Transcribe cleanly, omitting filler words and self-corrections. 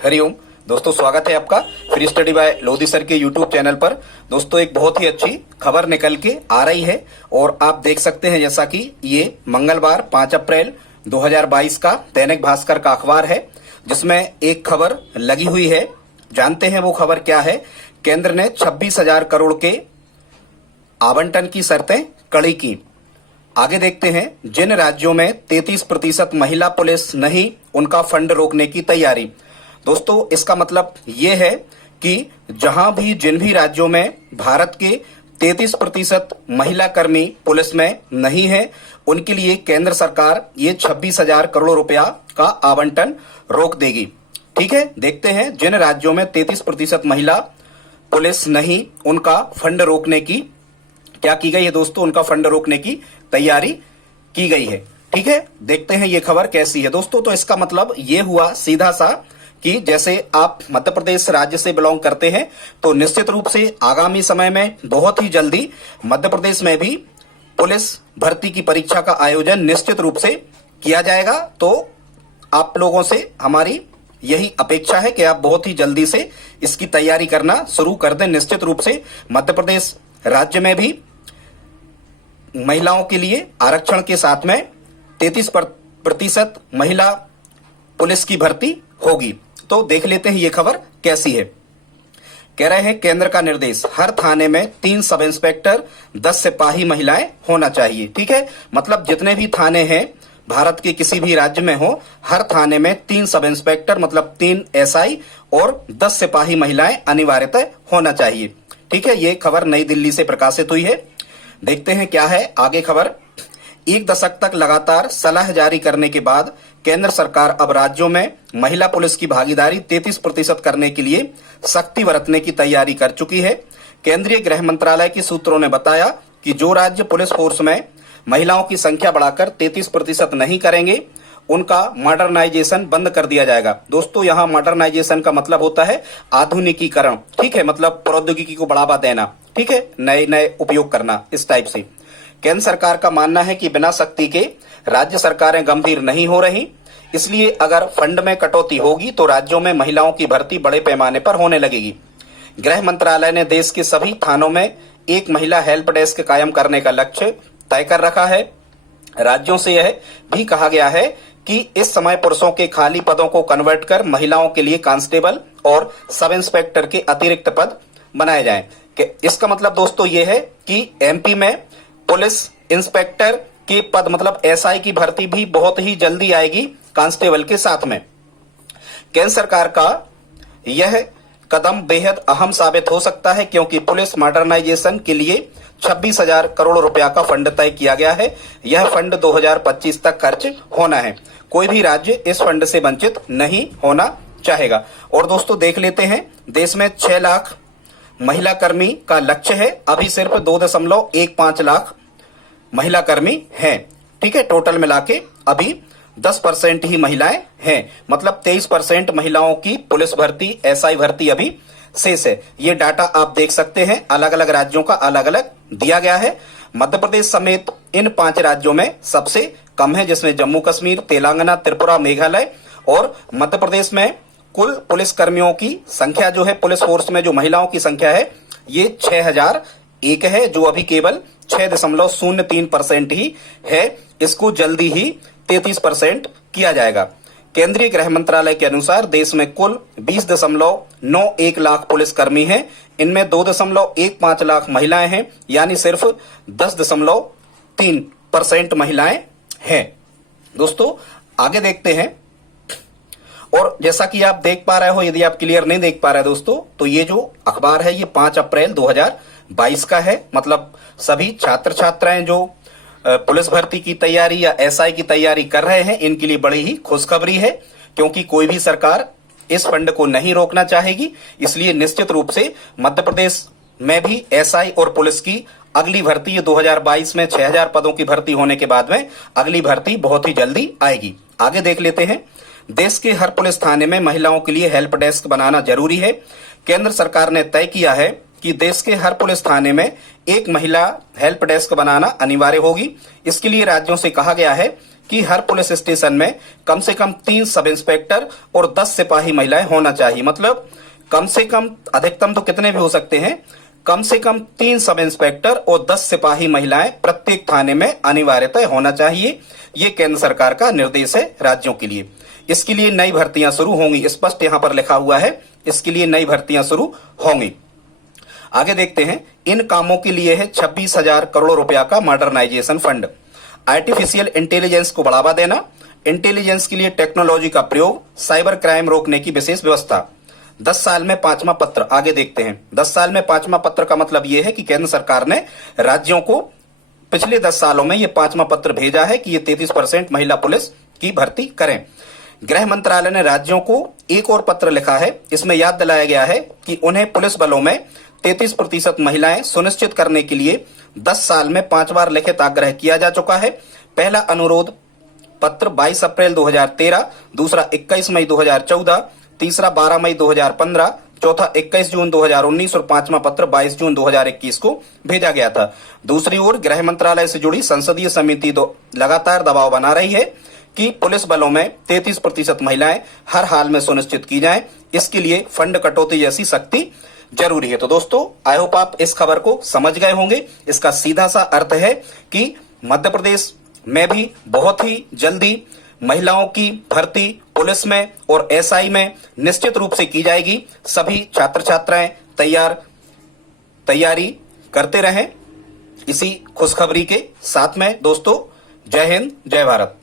हरिओम दोस्तों, स्वागत है आपका free study bye Lodhi sir के यूट्यूब चैनल पर। दोस्तों, एक बहुत ही अच्छी खबर निकल के आ रही है और आप देख सकते हैं जैसा कि ये मंगलवार 5 अप्रैल 2022 का दैनिक भास्कर का अखबार है, जिसमें एक खबर लगी हुई है। जानते हैं वो खबर क्या है। केंद्र ने 26,000 करोड़ के आवंटन की शर्तें कड़ी की। आगे देखते हैं, जिन राज्यों में 33% महिला पुलिस नहीं, उनका फंड रोकने की तैयारी। दोस्तों, इसका मतलब ये है कि जहां भी जिन भी राज्यों में भारत के 33% महिला कर्मी पुलिस में नहीं है, उनके लिए केंद्र सरकार ये 26,000 करोड़ रुपया का आवंटन रोक देगी। ठीक है, देखते हैं जिन राज्यों में 33% महिला पुलिस नहीं, उनका फंड रोकने की क्या की गई है। दोस्तों, उनका फंड रोकने की तैयारी की गई है। ठीक है, देखते हैं ये खबर कैसी है। दोस्तों, तो इसका मतलब ये हुआ सीधा सा कि जैसे आप मध्य प्रदेश राज्य से बिलोंग करते हैं, तो निश्चित रूप से आगामी समय में बहुत ही जल्दी मध्य प्रदेश में भी पुलिस भर्ती की परीक्षा का आयोजन निश्चित रूप से किया जाएगा। तो आप लोगों से हमारी यही अपेक्षा है कि आप बहुत ही जल्दी से इसकी तैयारी करना शुरू कर दें। निश्चित रूप से मध्य प्रदेश राज्य में भी महिलाओं के लिए आरक्षण के साथ में 33% महिला पुलिस की भर्ती होगी। तो देख लेते हैं ये खबर कैसी है। कह रहे हैं, केंद्र का निर्देश, हर थाने में 3 सब इंस्पेक्टर 10 सिपाही महिलाएं होना चाहिए। ठीक है, मतलब जितने भी थाने हैं भारत के किसी भी राज्य में हो, हर थाने में 3 सब इंस्पेक्टर मतलब 3 एसआई और 10 सिपाही महिलाएं अनिवार्यतः होना चाहिए। ठीक है, ये खबर नई दिल्ली से प्रकाशित हुई है। देखते हैं क्या है आगे खबर। 1 दशक तक लगातार सलाह जारी करने के बाद केंद्र सरकार अब राज्यों में महिला पुलिस की भागीदारी 33% करने के लिए सख्ती बरतने की तैयारी कर चुकी है। केंद्रीय गृह मंत्रालय के सूत्रों ने बताया कि जो राज्य पुलिस फोर्स में महिलाओं की संख्या बढ़ाकर 33% नहीं करेंगे, उनका मॉडर्नाइजेशन बंद कर दिया जाएगा। दोस्तों, यहाँ मॉडर्नाइजेशन का मतलब होता है आधुनिकीकरण। ठीक है, मतलब प्रौद्योगिकी को बढ़ावा देना। ठीक है, नए नए उपयोग करना, इस टाइप से। केंद्र सरकार का मानना है कि बिना सख्ती के राज्य सरकारें गंभीर नहीं हो रही, इसलिए अगर फंड में कटौती होगी तो राज्यों में महिलाओं की भर्ती बड़े पैमाने पर होने लगेगी। गृह मंत्रालय ने देश के सभी थानों में एक महिला हेल्प डेस्क कायम करने का लक्ष्य तय कर रखा है। राज्यों से यह भी कहा गया है कि इस समय पुरुषों के खाली पदों को कन्वर्ट कर महिलाओं के लिए कांस्टेबल और सब इंस्पेक्टर के अतिरिक्त पद बनाए जाएं। इसका मतलब दोस्तों ये है कि एमपी में पुलिस इंस्पेक्टर के पद मतलब एसआई की भर्ती भी बहुत ही जल्दी आएगी कांस्टेबल के साथ में। केंद्र सरकार का यह कदम बेहद अहम साबित हो सकता है, क्योंकि पुलिस मॉडर्नाइजेशन के लिए 26,000 करोड़ रुपया का फंड तय किया गया है। यह फंड 2025 तक खर्च होना है। कोई भी राज्य इस फंड से वंचित नहीं होना चाहेगा। और दोस्तों, देख लेते हैं, देश में 6 लाख महिला कर्मी का लक्ष्य है। अभी सिर्फ 2.15 लाख महिला कर्मी हैं। ठीक है, टोटल मिला के अभी 10% ही महिलाएं हैं, मतलब 23% महिलाओं की पुलिस भर्ती, एसआई भर्ती अभी शेष है। ये डाटा आप देख सकते हैं, अलग अलग राज्यों का अलग अलग दिया गया है। मध्य प्रदेश समेत इन 5 राज्यों में सबसे कम है, जिसमें जम्मू कश्मीर, तेलंगाना, त्रिपुरा, मेघालय और मध्य प्रदेश में कुल पुलिस कर्मियों की संख्या जो है, पुलिस फोर्स में जो महिलाओं की संख्या है, ये 6,001 है, जो अभी केवल 6.03% ही है। इसको जल्दी ही 33% किया जाएगा। केंद्रीय गृह मंत्रालय के अनुसार देश में कुल 20.91 लाख पुलिस कर्मी हैं। इनमें 2.15 लाख महिलाएं हैं, यानी सिर्फ 10.3% महिलाएं हैं। दोस्तों, आगे देखते हैं। और जैसा कि आप देख पा रहे हो, यदि आप क्लियर नहीं देख पा रहे दोस्तों, तो ये जो अखबार है ये 5 अप्रैल 2022 का है। मतलब सभी छात्र छात्राएं जो पुलिस भर्ती की तैयारी या एसआई की तैयारी कर रहे हैं, इनके लिए बड़ी ही खुशखबरी है, क्योंकि कोई भी सरकार इस फंड को नहीं रोकना चाहेगी। इसलिए निश्चित रूप से मध्य प्रदेश में भी एसआई और पुलिस की अगली भर्ती 2022 में 6,000 पदों की भर्ती होने के बाद में अगली भर्ती बहुत ही जल्दी आएगी। आगे देख लेते हैं। देश के हर पुलिस थाने में महिलाओं के लिए हेल्प डेस्क बनाना जरूरी है। केंद्र सरकार ने तय किया है कि देश के हर पुलिस थाने में एक महिला हेल्प डेस्क बनाना अनिवार्य होगी। इसके लिए राज्यों से कहा गया है कि हर पुलिस स्टेशन में कम से कम 3 सब इंस्पेक्टर और 10 सिपाही महिलाएं होना चाहिए। मतलब कम से कम, अधिकतम तो कितने भी हो सकते हैं, कम से कम 3 सब इंस्पेक्टर और 10 सिपाही महिलाएं प्रत्येक थाने में अनिवार्यतः होना चाहिए। ये केंद्र सरकार का निर्देश है राज्यों के लिए। इसके लिए नई भर्तियां शुरू होंगी, स्पष्ट यहां पर लिखा हुआ है, इसके लिए नई भर्तियां शुरू होंगी। आगे देखते हैं, इन कामों के लिए है 26,000 करोड़ रुपया का मॉडर्नाइजेशन फंड। आर्टिफिशियल इंटेलिजेंस को बढ़ावा देना, इंटेलिजेंस के लिए टेक्नोलॉजी का प्रयोग, साइबर क्राइम रोकने की विशेष व्यवस्था। 10 साल में 5वां पत्र, आगे देखते हैं। 10 साल में 5वां पत्र का मतलब यह है कि केंद्र सरकार ने राज्यों को पिछले 10 सालों में यह 5वां पत्र भेजा है कि ये 33% महिला पुलिस की भर्ती करें। गृह मंत्रालय ने राज्यों को एक और पत्र लिखा है। इसमें याद दिलाया गया है कि उन्हें पुलिस बलों में 33% महिलाएं सुनिश्चित करने के लिए 10 साल में 5 बार लिखित आग्रह किया जा चुका है। पहला अनुरोध पत्र 22 अप्रैल 2013, दूसरा 21 मई 2014, तीसरा 12 मई 2015, चौथा 21 जून 2019 और 5वां पत्र 22 जून 2021 को भेजा गया था। दूसरी ओर गृह मंत्रालय से जुड़ी संसदीय समिति लगातार दबाव बना रही है कि पुलिस बलों में 33% महिलाएं हर हाल में सुनिश्चित की जाएं। इसके लिए फंड कटौती जैसी सख्ती जरूरी है। तो दोस्तों, आई होप आप इस खबर को समझ गए होंगे। इसका सीधा सा अर्थ है कि मध्य प्रदेश में भी बहुत ही जल्दी महिलाओं की भर्ती पुलिस में और एसआई में निश्चित रूप से की जाएगी। सभी छात्र छात्राएं तैयारी करते रहें। इसी खुशखबरी के साथ में दोस्तों, जय हिंद, जय भारत।